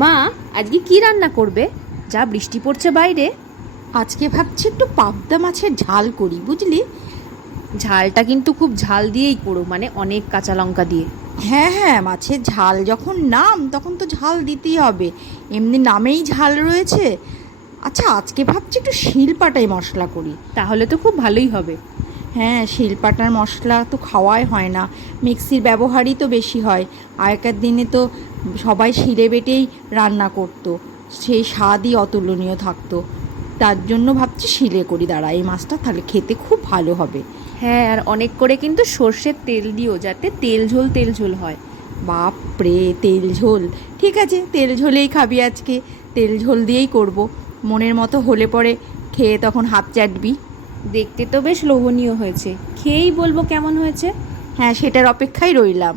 মা, আজকে কি রান্না করবে? যা বৃষ্টি পড়ছে বাইরে। আজকে ভাবছি একটু পাবদা মাছের ঝাল করি, বুঝলি? ঝালটা কিন্তু খুব ঝাল দিয়েই করো, মানে অনেক কাঁচা লঙ্কা দিয়ে। হ্যাঁ হ্যাঁ, মাছের ঝাল যখন নাম তখন তো ঝাল দিতেই হবে, এমনি নামেই ঝাল রয়েছে। আচ্ছা, আজকে ভাবছি একটু শিলপাটায় মশলা করি। তাহলে তো খুব ভালোই হবে। হ্যাঁ, শিলপাটার মশলা তো খাওয়াই হয় না, মিক্সির ব্যবহারই তো বেশি হয়। আগেকার দিনে তো সবাই শিলে বেটেই রান্না করতো, সেই স্বাদই অতুলনীয় থাকতো। তার জন্য ভাবছি শিলে করি, দাঁড়া এই মাছটা তাহলে খেতে খুব ভালো হবে। হ্যাঁ, আর অনেক করে কিন্তু সর্ষের তেল দিও, যাতে তেল ঝোল হয়। বাপরে, তেল ঝোল! ঠিক আছে, তেল ঝোলেই খাবি আজকে, তেল ঝোল দিয়েই করব। মনের মতো হলে পরে খেয়ে তখন হাত চাটবি। দেখতে তো বেশ লোভনীয় হয়েছে, খেয়েই বলবো কেমন হয়েছে। হ্যাঁ, সেটার অপেক্ষায় রইলাম।